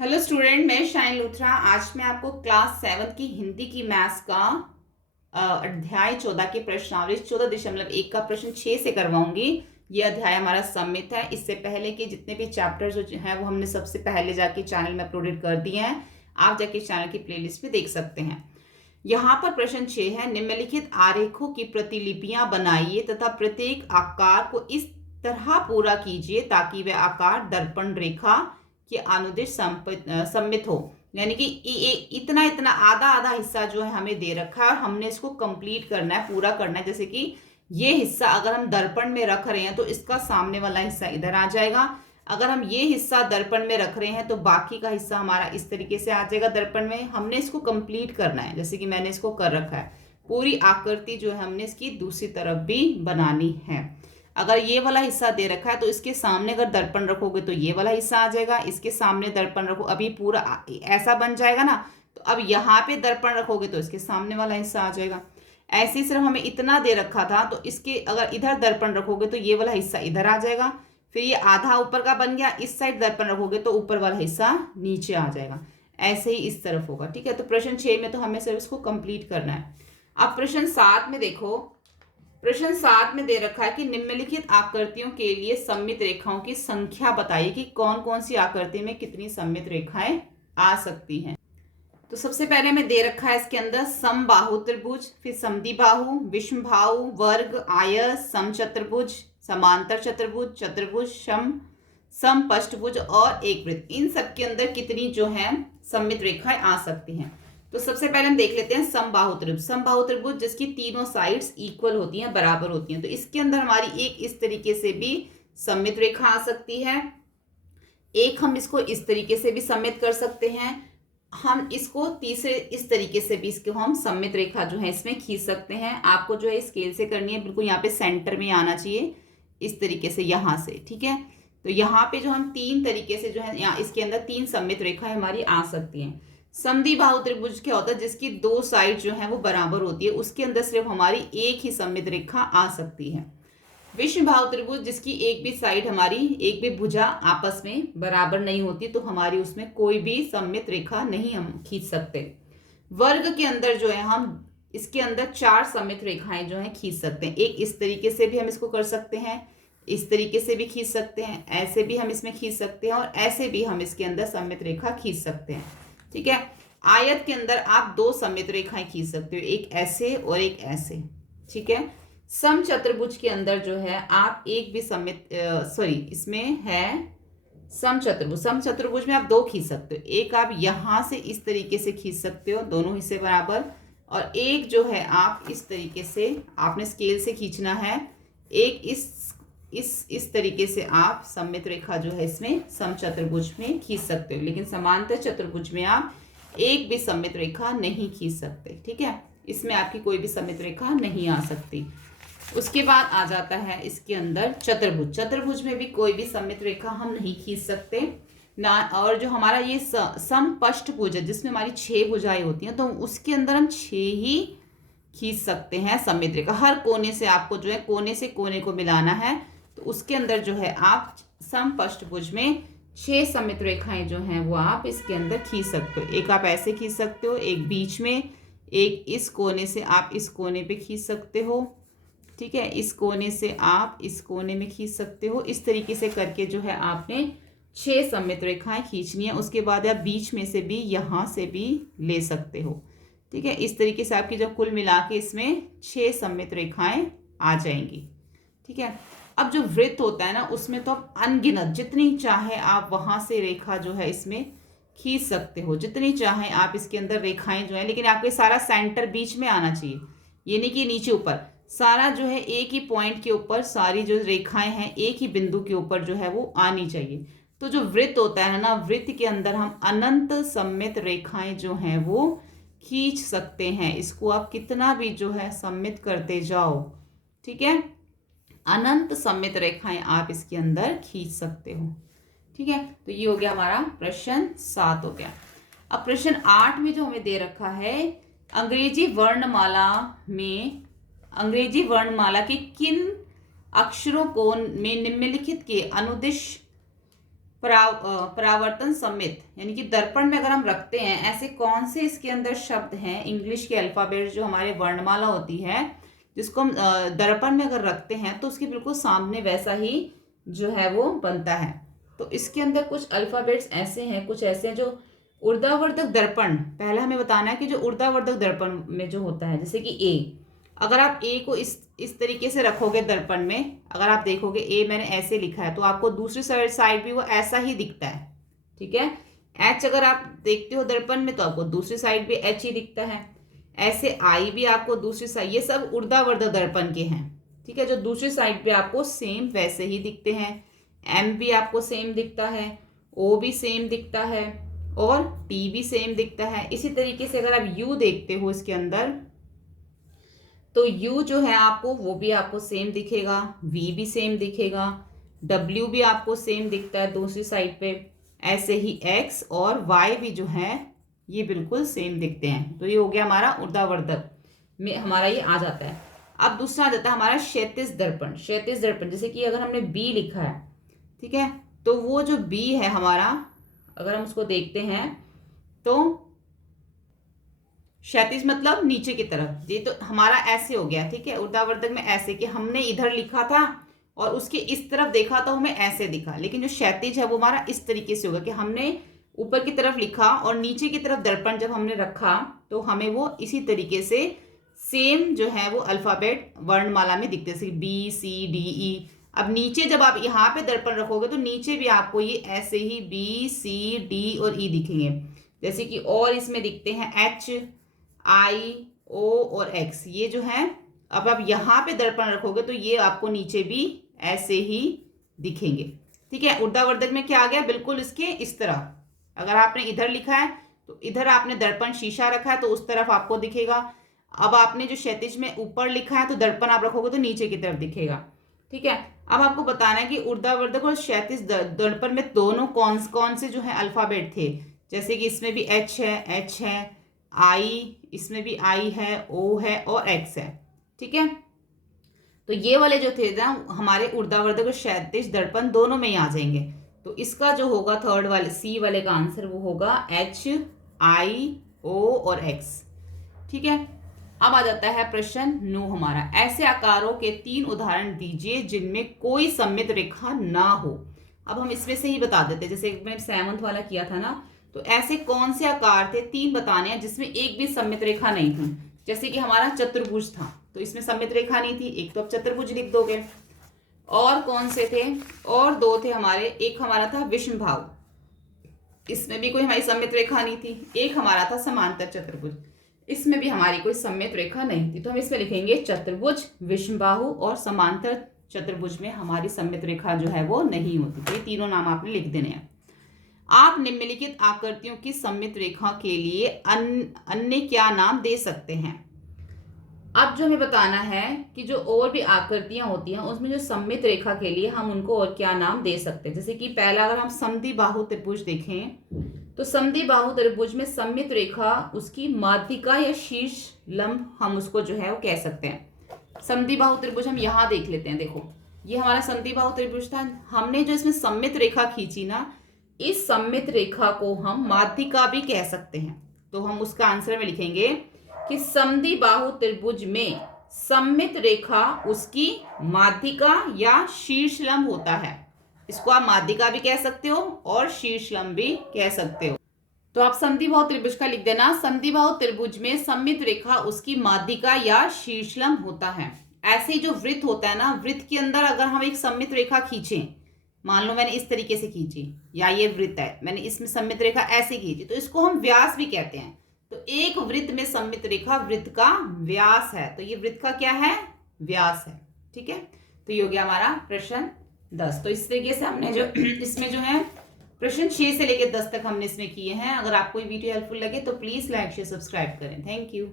Hello student, मैं shine Luthra. आज मैं आपको क्लास 7 की हिंदी की मैथ्स का अध्याय 14 की प्रश्नावली 14.1 का प्रश्न 6 से करवाऊंगी। ये अध्याय हमारा सम्मित है। इससे पहले के जितने भी चैप्टर जो हैं वो हमने सबसे पहले जाके चैनल में अपलोडेड कर दिए हैं। आप जाके चैनल की प्लेलिस्ट में देख सकते हैं। यहाँ पर प्रश्न 6 है, निम्नलिखित आरेखों की प्रतिलिपियां बनाइए तथा प्रत्येक आकार को इस तरह पूरा कीजिए ताकि वह आकार दर्पण रेखा के अनुदिश सम्मित हो। यानी कि इतना इतना आधा आधा हिस्सा जो है हमें दे रखा है और हमने इसको कंप्लीट करना है, पूरा करना है। जैसे कि ये हिस्सा अगर हम दर्पण में रख रहे हैं तो इसका सामने वाला हिस्सा इधर आ जाएगा। अगर हम ये हिस्सा दर्पण में रख रहे हैं तो बाकी का हिस्सा हमारा इस तरीके से आ जाएगा दर्पण में। हमने इसको कंप्लीट करना है, जैसे कि मैंने इसको कर रखा है। पूरी आकृति जो है हमने इसकी दूसरी तरफ भी बनानी है। अगर ये वाला हिस्सा दे रखा है तो इसके सामने अगर दर्पण रखोगे तो ये वाला हिस्सा आ जाएगा, इसके सामने दर्पण रखो, अभी पूरा ऐसा बन जाएगा ना। तो अब यहाँ पे दर्पण रखोगे तो इसके सामने वाला हिस्सा आ जाएगा। ऐसे ही सिर्फ हमें इतना दे रखा था तो इसके अगर इधर दर्पण रखोगे तो ये वाला हिस्सा इधर आ जाएगा। फिर ये आधा ऊपर का बन गया, इस साइड दर्पण रखोगे तो ऊपर वाला हिस्सा नीचे आ जाएगा। ऐसे ही इस तरफ होगा। ठीक है, तो प्रश्न 6 में तो हमें सिर्फ इसको कंप्लीट करना है। अब प्रश्न 7 में देखो। प्रश्न 7 में दे रखा है कि निम्नलिखित आकृतियों के लिए सममित रेखाओं की संख्या बताइए कि कौन कौन सी आकृति में कितनी सममित रेखाएं आ सकती हैं। तो सबसे पहले में दे रखा है इसके अंदर समबाहु त्रिभुज, फिर समद्विबाहु, विषमबाहु, वर्ग, आयत, समचतुर्भुज, समांतर चतुर्भुज, चतुर्भुज, समपष्टभुज और एक वृत्त। इन सब के अंदर कितनी जो है सममित रेखाएं आ सकती हैं। तो सबसे पहले हम देख लेते हैं समबाहु त्रिभुज। समबाहु त्रिभुज जिसकी तीनों साइड्स इक्वल होती हैं, बराबर होती हैं। तो इसके अंदर हमारी एक इस तरीके से भी सममित रेखा आ सकती है, एक हम इसको इस तरीके से भी सममित कर सकते हैं, हम इसको तीसरे इस तरीके से भी इसको हम सममित रेखा जो है इसमें खींच सकते हैं। आपको जो है स्केल से करनी है, बिल्कुल यहाँ पे सेंटर में आना चाहिए इस तरीके से, यहाँ से। ठीक है, तो यहाँ पे जो हम तीन तरीके से जो है यहाँ इसके अंदर तीन सममित रेखाएं हमारी आ सकती हैं। समद्विबाहु त्रिभुज क्या होता है, जिसकी दो साइड जो है वो बराबर होती है, उसके अंदर सिर्फ हमारी एक ही सममित रेखा आ सकती है। विषमबाहु त्रिभुज जिसकी एक भी साइड हमारी, एक भी भुजा आपस में बराबर नहीं होती, तो हमारी उसमें कोई भी सममित रेखा नहीं हम खींच सकते। वर्ग के अंदर जो है हम इसके अंदर चार सममित रेखाएं जो है खींच सकते हैं। एक इस तरीके से भी हम इसको कर सकते हैं, इस तरीके से भी खींच सकते हैं, ऐसे भी हम इसमें खींच सकते हैं और ऐसे भी हम इसके अंदर सममित रेखा खींच सकते हैं। ठीक है, आयत के अंदर आप दो सममित रेखाएं खींच सकते हो, एक ऐसे और एक ऐसे। ठीक है, समचतुर्भुज के अंदर जो है आप एक भी इसमें है समचतुर्भुज। समचतुर्भुज में आप दो खींच सकते हो, एक आप यहां से इस तरीके से खींच सकते हो, दोनों हिस्से बराबर, और एक जो है आप इस तरीके से आपने स्केल से खींचना है। एक इस तरीके से आप सममित रेखा जो है इसमें समचतुर्भुज में खींच सकते हो, लेकिन समांतर चतुर्भुज में आप एक भी सममित रेखा नहीं खींच सकते। ठीक है, इसमें आपकी कोई भी सममित रेखा नहीं आ सकती। उसके बाद आ जाता है इसके अंदर चतुर्भुज। चतुर्भुज में भी कोई भी सममित रेखा हम नहीं खींच सकते ना। और जो हमारा ये समपष्टभुज है जिसमें हमारी 6 भुजाएं होती हैं, तो उसके अंदर हम 6 ही खींच सकते हैं सममित रेखा। हर कोने से आपको जो है कोने से कोने को मिलाना है, तो उसके अंदर जो है आप समपष्टभुज में 6 सममित रेखाएं जो हैं वो आप इसके अंदर खींच सकते हो। एक आप ऐसे खींच सकते हो, एक बीच में, एक इस कोने से आप इस कोने पे खींच सकते हो। ठीक है, इस कोने से आप इस कोने में खींच सकते हो। इस तरीके से करके जो है आपने 6 सममित रेखाएं खींचनी है। उसके बाद आप बीच में से भी यहाँ से भी ले सकते हो। ठीक है, इस तरीके से आपकी जब कुल मिला के इसमें 6 सममित रेखाएं आ जाएंगी। ठीक है, अब जो वृत्त होता है ना, उसमें तो आप अनगिनत जितनी चाहे आप वहां से रेखा जो है इसमें खींच सकते हो, जितनी चाहे आप इसके अंदर रेखाएं जो है, लेकिन आपको सारा सेंटर बीच में आना चाहिए। ये नहीं कि नीचे ऊपर, सारा जो है एक ही पॉइंट के ऊपर सारी जो रेखाएं हैं एक ही बिंदु के ऊपर जो है वो आनी चाहिए। तो जो वृत्त होता है ना, वृत्त के अंदर हम अनंत सममित रेखाएं जो हैं वो खींच सकते हैं। इसको आप कितना भी जो है सममित करते जाओ, ठीक है, अनंत सममित रेखाएं आप इसके अंदर खींच सकते हो। ठीक है, तो ये हो गया हमारा प्रश्न 7 हो गया। अब प्रश्न 8 में जो हमें दे रखा है, अंग्रेजी वर्णमाला के किन अक्षरों को में निम्नलिखित के अनुदिश परावर्तन सम्मित यानी कि दर्पण में अगर हम रखते हैं, ऐसे कौन से इसके अंदर शब्द हैं इंग्लिश के अल्फाबेट जो हमारे वर्णमाला होती है, जिसको हम दर्पण में अगर रखते हैं तो उसके बिल्कुल सामने वैसा ही जो है वो बनता है। तो इसके अंदर कुछ अल्फाबेट्स ऐसे हैं, कुछ ऐसे हैं जो ऊर्ध्वावर्तक दर्पण, पहला हमें बताना है कि जो ऊर्ध्वावर्तक दर्पण में जो होता है, जैसे कि ए, अगर आप ए को इस तरीके से रखोगे दर्पण में, अगर आप देखोगे ए मैंने ऐसे लिखा है तो आपको दूसरी साइड भी वो ऐसा ही दिखता है, ठीक है। एच अगर आप देखते हो दर्पण में तो आपको दूसरी साइड भी एच ही दिखता है। ऐसे आई भी आपको दूसरी साइड, ये सब ऊर्ध्वावर्तक दर्पण के हैं, ठीक है, जो दूसरी साइड पे आपको सेम वैसे ही दिखते हैं। एम भी आपको सेम दिखता है, ओ भी सेम दिखता है और टी भी सेम दिखता है। इसी तरीके से अगर आप यू देखते हो इसके अंदर तो यू जो है आपको वो भी आपको सेम दिखेगा, वी भी सेम दिखेगा, डब्ल्यू भी आपको सेम दिखता है दूसरी साइड पे। ऐसे ही एक्स और वाई भी जो है ये बिल्कुल सेम दिखते हैं। तो ये हो गया हमारा ऊर्ध्वावर्तक में हमारा ये आ जाता है। अब दूसरा आ जाता है हमारा क्षैतिज दर्पण। क्षैतिज दर्पण जैसे कि अगर हमने बी लिखा है, ठीक है, तो वो जो बी है हमारा, अगर हम उसको देखते हैं तो क्षैतिज मतलब नीचे की तरफ, ये तो हमारा ऐसे हो गया, ठीक है। ऊर्ध्वावर्तक में ऐसे कि हमने इधर लिखा था और उसके इस तरफ देखा तो हमें ऐसे दिखा, लेकिन जो क्षैतिज है वो हमारा इस तरीके से होगा कि हमने ऊपर की तरफ लिखा और नीचे की तरफ दर्पण जब हमने रखा तो हमें वो इसी तरीके से सेम जो है वो अल्फाबेट वर्णमाला में दिखते हैं, बी सी डी ई। अब नीचे जब आप यहाँ पे दर्पण रखोगे तो नीचे भी आपको ये ऐसे ही बी सी डी और ई दिखेंगे, जैसे कि और इसमें दिखते हैं एच आई ओ और एक्स, ये जो है। अब आप यहाँ पे दर्पण रखोगे तो ये आपको नीचे भी ऐसे ही दिखेंगे, ठीक है। ऊर्ध्वावर्तक में क्या आ गया, बिल्कुल इसके इस तरह, अगर आपने इधर लिखा है तो इधर आपने दर्पण शीशा रखा है तो उस तरफ आपको दिखेगा। अब आपने जो क्षैतिज में ऊपर लिखा है तो दर्पण आप रखोगे तो नीचे की तरफ दिखेगा, ठीक है। अब आपको बताना है कि ऊर्ध्वावर्तक और क्षैतिज दर्पण में दोनों कौन से जो है अल्फाबेट थे, जैसे कि इसमें भी एच है, आई, इसमें भी आई है, ओ है और एक्स है, ठीक है। तो ये वाले जो थे ना हमारे ऊर्ध्वावर्तक और क्षैतिज दर्पण दोनों में ही आ जाएंगे। तो इसका जो होगा थर्ड वाले सी वाले का आंसर वो होगा एच आई ओ और एक्स, ठीक है। अब आ जाता है प्रश्न 9 हमारा, ऐसे आकारों के 3 उदाहरण दीजिए जिनमें कोई सममित रेखा ना हो। अब हम इसमें से ही बता देते, जैसे मैंने 7th वाला किया था ना, तो ऐसे कौन से आकार थे 3 बताने हैं जिसमें एक भी सममित रेखा नहीं थी। जैसे कि हमारा चतुर्भुज था तो इसमें सममित रेखा नहीं थी, एक तो आप चतुर्भुज लिख दोगे। और कौन से थे, और 2 थे हमारे, एक हमारा था विषमबाहु, इसमें भी कोई हमारी सममित रेखा नहीं थी। एक हमारा था समांतर चतुर्भुज, इसमें भी हमारी कोई सममित रेखा नहीं थी। तो हम इसमें लिखेंगे चतुर्भुज, विषमबाहु और समांतर चतुर्भुज में हमारी सममित रेखा जो है वो नहीं होती। तो ये तीनों नाम आपने लिख देने हैं। आप निम्नलिखित आकृतियों की सममित रेखा के लिए अन्य क्या नाम दे सकते हैं। अब जो हमें बताना है कि जो और भी आकृतियां होती हैं उसमें जो सममित रेखा के लिए हम उनको और क्या नाम दे सकते हैं। जैसे कि पहला अगर हम समद्विबाहु त्रिभुज देखें तो समद्विबाहु त्रिभुज में सममित रेखा उसकी माध्यिका या शीर्ष लंब हम उसको जो है वो कह सकते हैं। समद्विबाहु त्रिभुज हम यहाँ देख लेते हैं, देखो ये हमारा समद्विबाहु त्रिभुज था, हमने जो इसमें सममित रेखा खींची ना, इस सममित रेखा को हम माध्यिका भी कह सकते हैं। तो हम उसका आंसर में लिखेंगे कि समद्विबाहु त्रिभुज में सममित रेखा उसकी माध्यिका या शीर्षलंब होता है। इसको आप माध्यिका भी कह सकते हो और शीर्षलंब भी कह सकते हो। तो आप समद्विबाहु त्रिभुज का लिख देना, समद्विबाहु त्रिभुज में सममित रेखा उसकी माध्यिका या शीर्षलंब होता है। ऐसे ही जो वृत्त होता है ना, वृत्त के अंदर अगर हम एक सममित रेखा खींचें, मान लो मैंने इस तरीके से खींची, या ये वृत्त है मैंने इसमें सममित रेखा ऐसे खींची, तो इसको हम व्यास भी कहते हैं। तो एक वृत्त में सममित रेखा वृत्त का व्यास है, तो ये वृत्त का क्या है, व्यास है, ठीक है। तो ये हो गया हमारा प्रश्न 10। तो इस तरीके से हमने जो इसमें जो है प्रश्न 6 से लेकर 10 तक हमने इसमें किए हैं। अगर आपको ये वीडियो हेल्पफुल लगे तो प्लीज लाइक शेयर सब्सक्राइब करें। Thank you.